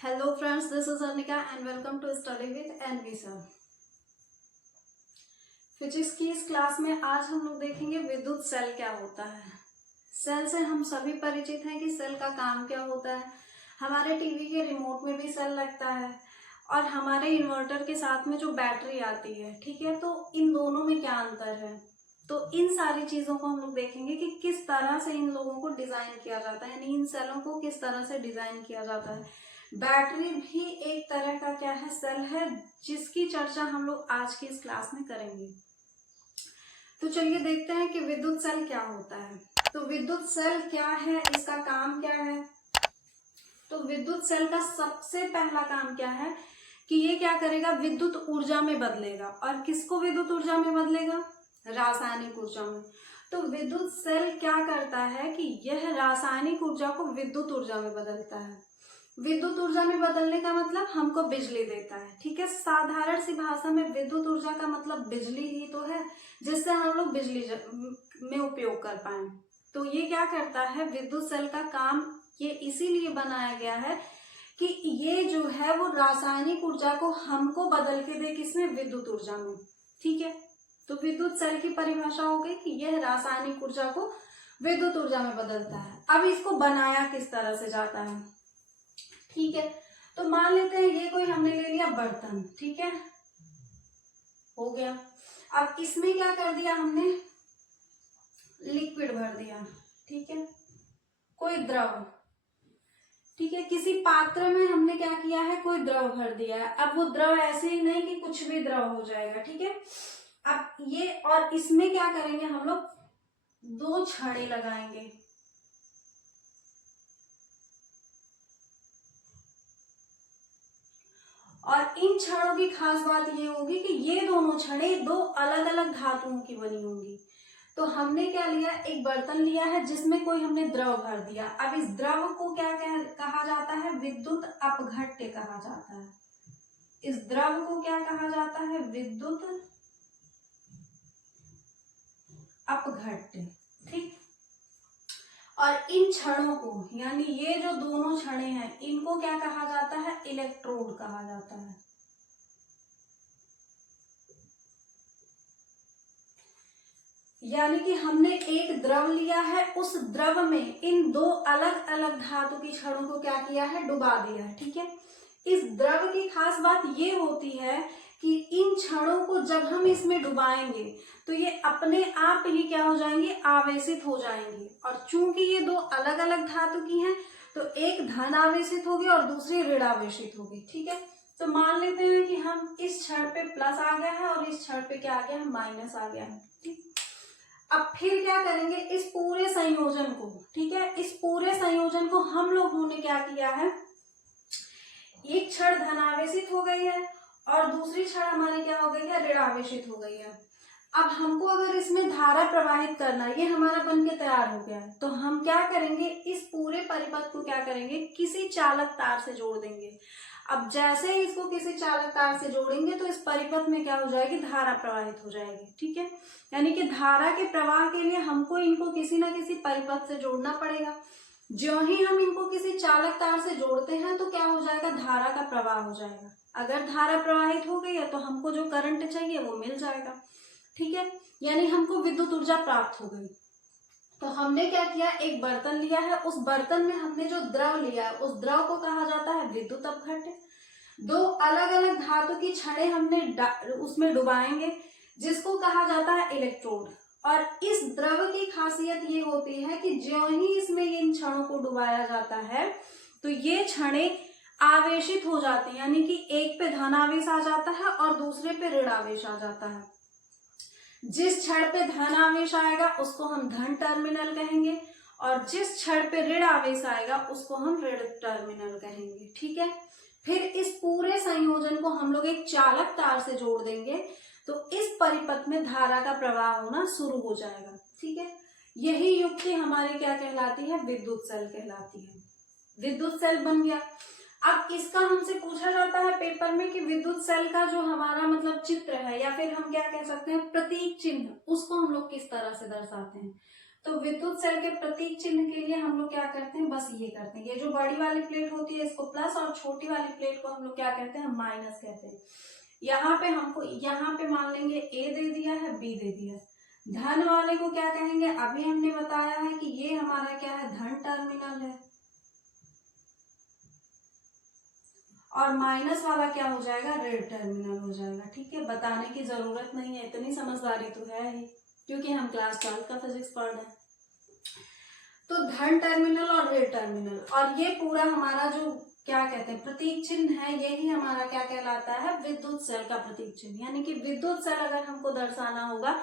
Hello friends, this is Arnika and welcome to Study with NV Sir। Physics की इस class में आज हम लोग देखेंगे विद्युत सेल क्या होता है। सेल से हम सभी परिचित हैं कि सेल का काम क्या होता है। हमारे टीवी के रिमोट में भी सेल लगता है और हमारे इन्वर्टर के साथ में जो बैटरी आती है, ठीक है, तो इन दोनों में क्या अंतर है। तो इन सारी चीजों को हम लोग देखेंगे कि किस तरह से इन लोगों को डिजाइन किया जाता है, यानी इन सेलों को किस तरह से डिजाइन किया जाता है। बैटरी भी एक तरह का क्या है, सेल है, जिसकी चर्चा हम लोग आज की इस क्लास में करेंगे। तो चलिए देखते हैं कि विद्युत सेल क्या होता है। तो विद्युत सेल क्या है, इसका काम क्या है। तो विद्युत सेल का सबसे पहला काम क्या है कि ये क्या करेगा, विद्युत ऊर्जा में बदलेगा। और किसको विद्युत ऊर्जा में बदलेगा, रासायनिक ऊर्जा में। तो विद्युत सेल क्या करता है कि यह रासायनिक ऊर्जा को विद्युत ऊर्जा में बदलता है। विद्युत ऊर्जा में बदलने का मतलब हमको बिजली देता है, ठीक है। साधारण सी भाषा में विद्युत ऊर्जा का मतलब बिजली ही तो है, जिससे हम लोग बिजली में उपयोग कर पाए। तो ये क्या करता है, विद्युत सेल का काम ये इसीलिए बनाया गया है कि ये जो है वो रासायनिक ऊर्जा को हमको बदल के दे, किसमें, विद्युत ऊर्जा में, ठीक है। तो विद्युत सेल की परिभाषा हो गई कि यह रासायनिक ऊर्जा को विद्युत ऊर्जा में बदलता है। अब इसको बनाया किस तरह से जाता है, ठीक है। तो मान लेते हैं ये कोई हमने ले लिया बर्तन, ठीक है, हो गया। अब इसमें क्या कर दिया हमने, लिक्विड भर दिया, ठीक है, कोई द्रव, ठीक है। किसी पात्र में हमने क्या किया है, कोई द्रव भर दिया है। अब वो द्रव ऐसे ही नहीं कि कुछ भी द्रव हो जाएगा, ठीक है। अब ये और इसमें क्या करेंगे हम लोग, दो छड़े लगाएंगे, और इन छड़ों की खास बात ये होगी कि ये दोनों छड़े दो अलग अलग धातुओं की बनी होंगी। तो हमने क्या लिया, एक बर्तन लिया है जिसमें कोई हमने द्रव भर दिया। अब इस द्रव को क्या कहा जाता है, विद्युत अपघट्य कहा जाता है। इस द्रव को क्या कहा जाता है, विद्युत अपघट्य, ठीक। और इन छड़ों को, यानी ये जो दोनों छड़े हैं, इनको क्या कहा जाता है, इलेक्ट्रोड कहा जाता है। यानी कि हमने एक द्रव लिया है, उस द्रव में इन दो अलग अलग धातु की छड़ों को क्या किया है, डुबा दिया है, ठीक है। इस द्रव की खास बात ये होती है कि इन छड़ों को जब हम इसमें डुबाएंगे तो ये अपने आप ही क्या हो जाएंगे, आवेशित हो जाएंगे। और चूंकि ये दो अलग अलग धातु की हैं, तो एक धन आवेशित होगी और दूसरी ऋण आवेशित होगी, ठीक है। तो मान लेते हैं कि हम इस छड़ पे प्लस आ गया है और इस छड़ पे क्या आ गया है, माइनस आ गया है, ठीक। अब फिर क्या करेंगे, इस पूरे संयोजन को, ठीक है, इस पूरे संयोजन को हम लोगों ने क्या किया है, एक छड़ धनावेशित हो गई है और दूसरी छड़ हमारी क्या हो गई है, ऋणावेशित हो गई है। अब हमको अगर इसमें धारा प्रवाहित करना, ये हमारा बन के तैयार हो गया है, तो हम क्या करेंगे, इस पूरे परिपथ को क्या करेंगे, किसी चालक तार से जोड़ देंगे। अब जैसे ही इसको किसी चालक तार से जोड़ेंगे तो इस परिपथ में क्या हो जाएगी, धारा प्रवाहित हो जाएगी, ठीक है। यानी कि धारा के प्रवाह के लिए हमको इनको किसी ना किसी परिपथ से जोड़ना पड़ेगा। ज्यों ही हम इनको किसी चालक तार से जोड़ते हैं तो क्या हो जाएगा, धारा का प्रवाह हो जाएगा। अगर धारा प्रवाहित हो गई है तो हमको जो करंट चाहिए वो मिल जाएगा, ठीक है। यानी हमको विद्युत ऊर्जा प्राप्त हो गई। तो हमने क्या किया, एक बर्तन लिया है, उस बर्तन में हमने जो द्रव लिया है उस द्रव को कहा जाता है विद्युत अपघट्य। दो अलग अलग धातु की छड़ें हमने उसमें डुबाएंगे, जिसको कहा जाता है इलेक्ट्रोड। और इस द्रव की खासियत ये होती है कि ज्यों ही इसमें इन छड़ों को डुबाया जाता है तो ये छड़ें आवेशित हो जाती है, यानी कि एक पे धन आवेश आ जाता है और दूसरे पे ऋण आवेश आ जाता है। जिस छड़ पे धन आवेश आएगा उसको हम धन टर्मिनल कहेंगे और जिस छड़ पे ऋण आवेश आएगा उसको हम ऋण टर्मिनल कहेंगे, ठीक है। फिर इस पूरे संयोजन को हम लोग एक चालक तार से जोड़ देंगे तो इस परिपथ में धारा का प्रवाह होना शुरू हो जाएगा, ठीक है। यही युक्ति हमारी क्या कहलाती है, विद्युत सेल कहलाती है। विद्युत सेल बन गया। अब इसका हमसे पूछा जाता है पेपर में कि विद्युत सेल का जो हमारा मतलब चित्र है, या फिर हम क्या कह सकते हैं, प्रतीक चिन्ह, उसको हम लोग किस तरह से दर्शाते हैं। तो विद्युत सेल के प्रतीक चिन्ह के लिए हम लोग क्या करते हैं, बस ये करते हैं, ये जो बड़ी वाली प्लेट होती है इसको प्लस और छोटी वाली प्लेट को हम लोग क्या कहते हैं, माइनस कहते हैं। यहाँ पे हमको, यहाँ पे मान लेंगे ए दे दिया है, बी दे दिया है। धन वाले को क्या कहेंगे, अभी हमने बताया है कि ये हमारा क्या है, धन टर्मिनल है, और माइनस वाला क्या हो जाएगा, ऋण टर्मिनल हो जाएगा। ठीक है, बताने की जरूरत नहीं है, इतनी समझदारी तो है ही, क्योंकि हम क्लास 12 का फिजिक्स पढ़ रहे हैं। तो धन टर्मिनल और ऋण टर्मिनल, और ये पूरा हमारा जो क्या कहते हैं प्रतीक चिन्ह है, यही हमारा क्या कहलाता है, विद्युत सेल का प्रतीक चिन्ह। यानी कि विद्युत सेल अगर हमको दर्शाना होगा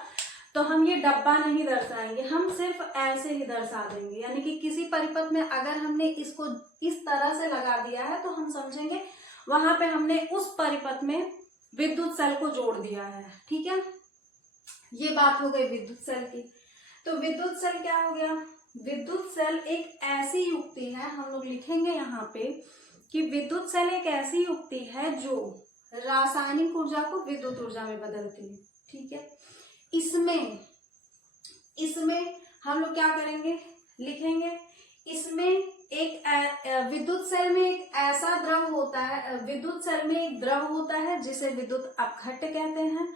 तो हम ये डब्बा नहीं दर्शाएंगे, हम सिर्फ ऐसे ही दर्शा देंगे। यानी कि किसी परिपथ में अगर हमने इसको इस तरह से लगा दिया है तो हम समझेंगे वहां पे हमने उस परिपथ में विद्युत सेल को जोड़ दिया है। ठीक है, ये बात हो गई विद्युत सेल की। तो विद्युत सेल क्या हो गया, विद्युत सेल एक ऐसी युक्ति है, हम लोग लिखेंगे यहाँ पे कि विद्युत सेल एक ऐसी युक्ति है जो रासायनिक ऊर्जा को विद्युत ऊर्जा में बदलती है। ठीक है, इसमें हम लोग क्या करेंगे, लिखेंगे, इसमें एक विद्युत सेल में एक ऐसा द्रव होता है, विद्युत सेल में एक द्रव होता है जिसे विद्युत अपघट्य कहते हैं,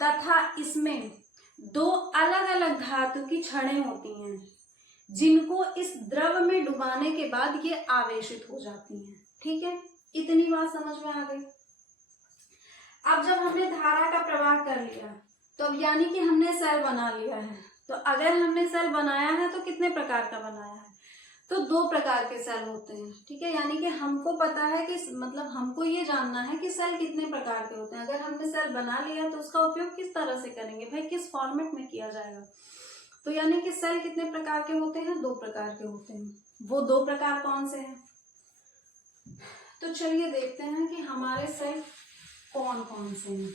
तथा इसमें दो अलग अलग धातु की छड़ें होती हैं जिनको इस द्रव में डुबाने के बाद ये आवेशित हो जाती हैं। ठीक है, इतनी बात समझ में आ गई। अब जब हमने धारा का प्रवाह कर लिया तो अब यानी कि हमने सेल बना लिया है। तो अगर हमने सेल बनाया है तो कितने प्रकार का बनाया है, तो 2 प्रकार के सेल होते हैं। ठीक है, यानी कि हमको पता है कि मतलब हमको ये जानना है कि सेल कितने प्रकार के होते हैं। अगर हमने सेल बना लिया तो उसका उपयोग किस तरह से करेंगे, भाई किस फॉर्मेट में किया जाएगा। तो यानी कि सेल कितने प्रकार के होते हैं, 2 प्रकार के होते हैं। वो 2 प्रकार कौन से हैं, तो चलिए देखते हैं कि हमारे सेल कौन कौन से हैं।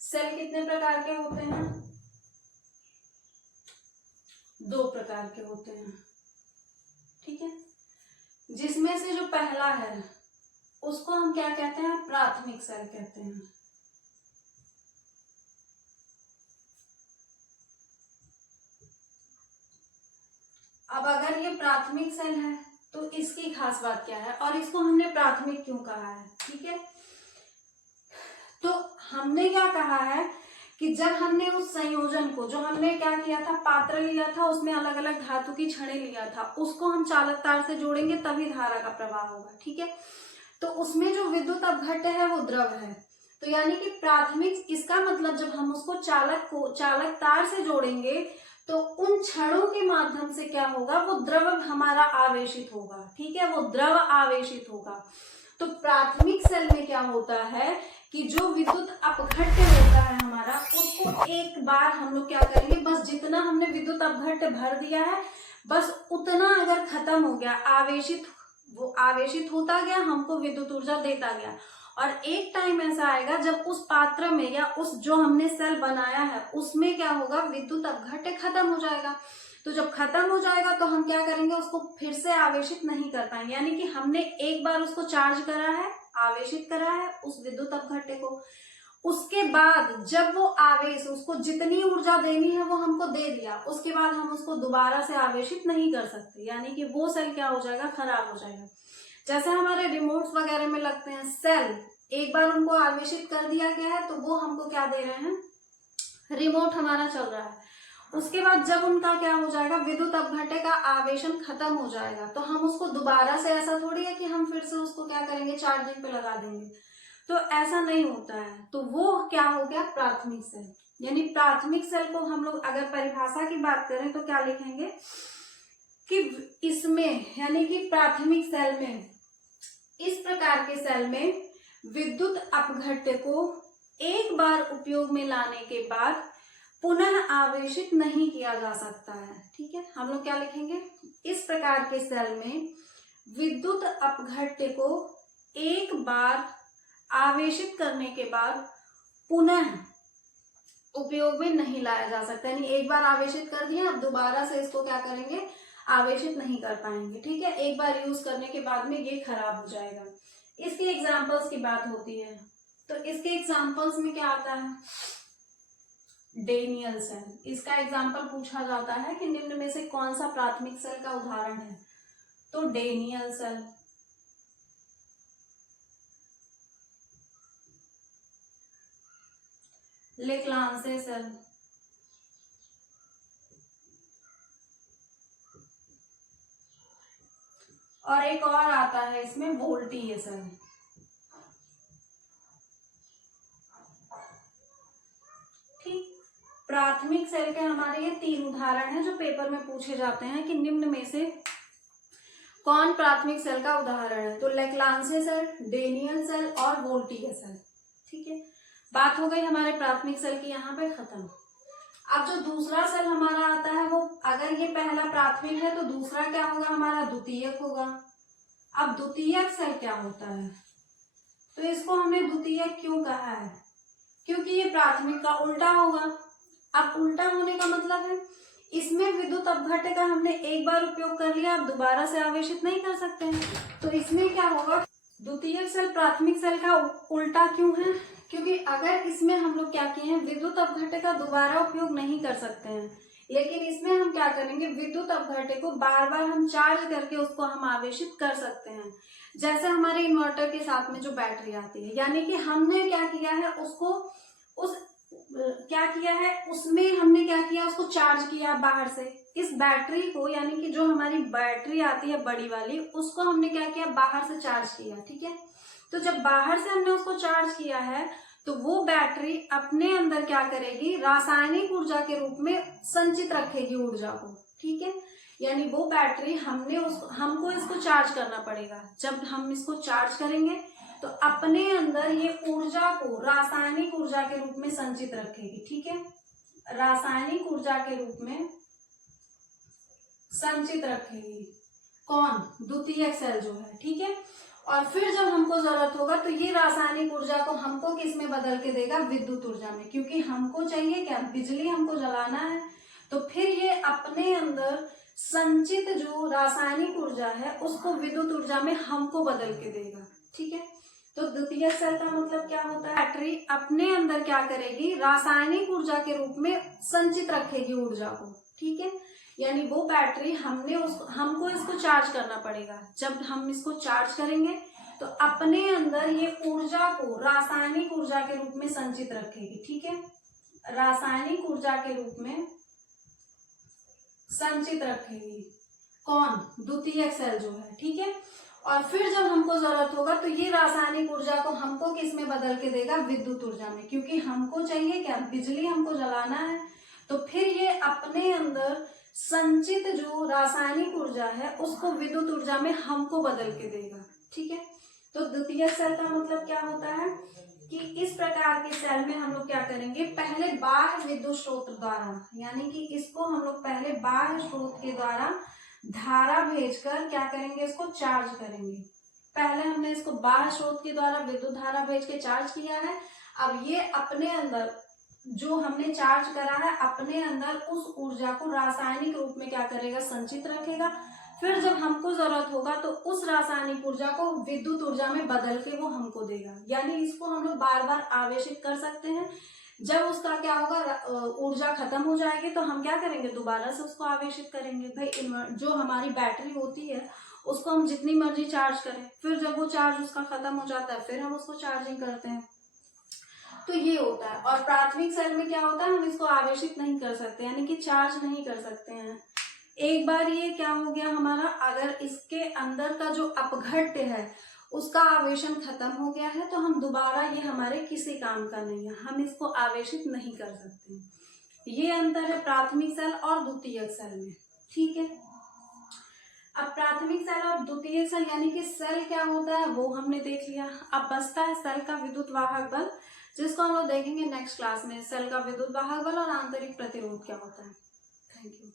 सेल कितने प्रकार के होते हैं, 2 प्रकार के होते हैं। ठीक है, जिसमें से जो पहला है उसको हम क्या कहते हैं, प्राथमिक सेल कहते हैं। अब अगर ये प्राथमिक सेल है तो इसकी खास बात क्या है और इसको हमने प्राथमिक क्यों कहा है। ठीक है, तो हमने क्या कहा है कि जब हमने उस संयोजन को, जो हमने क्या किया था, पात्र लिया था, उसमें अलग अलग धातु की छड़ें लिया था, उसको हम चालक तार से जोड़ेंगे तभी धारा का प्रवाह होगा। ठीक है, तो उसमें जो विद्युत अपघट्य है वो द्रव है। तो यानी कि प्राथमिक, इसका मतलब जब हम उसको चालक तार से जोड़ेंगे तो उन छड़ों के माध्यम से क्या होगा, वो द्रव हमारा आवेशित होगा। ठीक है, वो द्रव आवेशित होगा। तो प्राथमिक सेल में क्या होता है कि जो विद्युत अपघट्य होता है हमारा, उसको एक बार हम लोग क्या करेंगे, बस जितना हमने विद्युत अपघट्य भर दिया है बस उतना अगर खत्म हो गया, वो आवेशित होता गया, हमको विद्युत ऊर्जा देता गया। और एक टाइम ऐसा आएगा जब उस पात्र में या उस जो हमने सेल बनाया है उसमें क्या होगा, विद्युत अपघट्य खत्म हो जाएगा। तो जब खत्म हो जाएगा तो हम क्या करेंगे, उसको फिर से आवेशित नहीं कर पाएंगे। यानी कि हमने एक बार उसको चार्ज करा है, आवेशित करा है उस विद्युत अपघट्य को, उसके बाद जब वो आवेश, उसको जितनी ऊर्जा देनी है वो हमको दे दिया, उसके बाद हम उसको दोबारा से आवेशित नहीं कर सकते। यानी कि वो सेल क्या हो जाएगा, खराब हो जाएगा। जैसे हमारे रिमोट्स वगैरह में लगते हैं सेल, एक बार उनको आवेशित कर दिया गया है तो वो हमको क्या दे रहे हैं, रिमोट हमारा चल रहा है। उसके बाद जब उनका क्या हो जाएगा, विद्युत अपघट्य का आवेशन खत्म हो जाएगा, तो हम उसको दोबारा से, ऐसा थोड़ी है कि हम फिर से उसको क्या करेंगे, चार्जिंग पे लगा देंगे, तो ऐसा नहीं होता है। तो वो क्या हो गया, प्राथमिक सेल। यानी प्राथमिक सेल को हम लोग अगर परिभाषा की बात करें तो क्या लिखेंगे कि इसमें, यानी कि प्राथमिक सेल में, इस प्रकार के सेल में विद्युत अपघट्य को एक बार उपयोग में लाने के बाद पुनः आवेशित नहीं किया जा सकता है। ठीक है, हम लोग क्या लिखेंगे, इस प्रकार के सेल में विद्युत अपघट्य को एक बार आवेशित करने के बाद पुनः उपयोग में नहीं लाया जा सकता। यानी एक बार आवेशित कर दिया, अब दोबारा से इसको क्या करेंगे, आवेशित नहीं कर पाएंगे। ठीक है, एक बार यूज करने के बाद में ये खराब हो जाएगा। इसके एग्जाम्पल्स की बात होती है तो इसके एग्जाम्पल्स में क्या आता है, डेनियल सेल। इसका एग्जाम्पल पूछा जाता है कि निम्न में से कौन सा प्राथमिक सेल का उदाहरण है, तो डेनियल सेल। लेक्लांसे सेल, और एक और आता है इसमें वोल्टीय सेल। ठीक, प्राथमिक सेल के हमारे ये 3 उदाहरण हैं जो पेपर में पूछे जाते हैं कि निम्न में से कौन प्राथमिक सेल का उदाहरण है, तो लेक्लांसे सेल, डेनियल सेल और वोल्टीय सेल। ठीक है, बात हो गई हमारे प्राथमिक सेल की यहाँ पे खत्म। अब जो दूसरा सेल हमारा आता है वो, अगर ये पहला प्राथमिक है तो दूसरा क्या होगा हमारा, द्वितीयक होगा। अब द्वितीयक सेल क्या होता है, तो इसको हमने द्वितीयक क्यों कहा है, क्योंकि ये प्राथमिक का उल्टा होगा। अब उल्टा होने का मतलब है इसमें विद्युत अपघट्य का हमने एक बार उपयोग कर लिया, आप दोबारा से आवेशित नहीं कर सकते हैं। तो इसमें क्या होगा, द्वितीयक सेल प्राथमिक सेल का उल्टा क्यों है, क्योंकि अगर इसमें हम लोग क्या किए हैं, विद्युत अपघट्य का दोबारा उपयोग नहीं कर सकते हैं, लेकिन इसमें हम क्या करेंगे, विद्युत अपघट्य को बार बार हम चार्ज करके उसको हम आवेशित कर सकते हैं। जैसे हमारे इन्वर्टर के साथ में जो बैटरी आती है, यानी कि हमने क्या किया है, उसमें हमने क्या किया, उसको चार्ज किया बाहर से। इस बैटरी को, यानी कि जो हमारी बैटरी आती है बड़ी वाली, उसको हमने क्या किया, बाहर से चार्ज किया। ठीक है, तो जब बाहर से हमने उसको चार्ज किया है तो वो बैटरी अपने अंदर क्या करेगी, रासायनिक ऊर्जा के रूप में संचित रखेगी ऊर्जा को। ठीक है, यानी वो बैटरी हमको इसको चार्ज करना पड़ेगा। जब हम इसको चार्ज करेंगे तो अपने अंदर ये ऊर्जा को रासायनिक ऊर्जा के रूप में संचित रखेगी। ठीक है, रासायनिक ऊर्जा के रूप में संचित रखेगी कौन, द्वितीयक सेल जो है। ठीक है, और फिर जब हमको जरूरत होगा तो ये रासायनिक ऊर्जा को हमको किस में बदल के देगा, विद्युत ऊर्जा में, क्योंकि हमको चाहिए क्या, बिजली हमको जलाना है। तो फिर ये अपने अंदर संचित जो रासायनिक ऊर्जा है उसको विद्युत ऊर्जा में हमको बदल के देगा। ठीक है, तो द्वितीय सेल का मतलब क्या होता है, बैटरी अपने अंदर क्या करेगी, रासायनिक ऊर्जा के रूप में संचित रखेगी ऊर्जा को। ठीक है, यानी वो बैटरी हमको इसको चार्ज करना पड़ेगा। जब हम इसको चार्ज करेंगे तो अपने अंदर ये ऊर्जा को रासायनिक ऊर्जा के रूप में संचित रखेगी। ठीक है, रासायनिक ऊर्जा के रूप में संचित रखेगी कौन, द्वितीयक सेल जो है। ठीक है, और फिर जब हमको जरूरत होगा तो ये रासायनिक ऊर्जा को हमको किस में बदल के देगा, विद्युत ऊर्जा में, क्योंकि हमको चाहिए क्या, बिजली हमको जलाना है। तो फिर ये अपने अंदर संचित जो रासायनिक ऊर्जा है उसको विद्युत ऊर्जा में हमको बदल के देगा। ठीक है, तो द्वितीय सेल का मतलब क्या होता है कि इस प्रकार के सेल में हम लोग क्या करेंगे, पहले बाह्य विद्युत स्रोत द्वारा, यानी कि इसको हम लोग पहले बाह्य स्रोत के द्वारा धारा भेजकर क्या करेंगे, इसको चार्ज करेंगे। पहले हमने इसको बाह्य स्रोत के द्वारा विद्युत धारा भेज के चार्ज किया है। अब ये अपने अंदर जो हमने चार्ज करा है अपने अंदर उस ऊर्जा को रासायनिक रूप में क्या करेगा, संचित रखेगा। फिर जब हमको जरूरत होगा तो उस रासायनिक ऊर्जा को विद्युत ऊर्जा में बदल के वो हमको देगा। यानी इसको हम लोग बार बार आवेशित कर सकते हैं। जब उसका क्या होगा, ऊर्जा खत्म हो जाएगी तो हम क्या करेंगे, दोबारा से उसको आवेशित करेंगे। भाई जो हमारी बैटरी होती है उसको हम जितनी मर्जी चार्ज करें, फिर जब वो चार्ज उसका खत्म हो जाता है फिर हम उसको चार्जिंग करते हैं। तो ये होता है। और प्राथमिक सेल में क्या होता है, हम इसको आवेशित नहीं कर सकते, यानी कि चार्ज नहीं कर सकते हैं। एक बार ये क्या हो गया हमारा, अगर इसके अंदर का जो अपघट्य है उसका आवेशन खत्म हो गया है तो हम दोबारा, ये हमारे किसी काम का नहीं है, हम इसको आवेशित नहीं कर सकते। ये अंतर है प्राथमिक सेल और द्वितीयक सेल में। ठीक है, अब प्राथमिक सेल और द्वितीयक सेल यानी कि सेल क्या होता है वो हमने देख लिया। अब बचता है सेल का विद्युत वाहक बल, जिसको हम लोग देखेंगे नेक्स्ट क्लास में। सेल का विद्युत वाहक बल और आंतरिक प्रतिरोध क्या होता है। Thank you.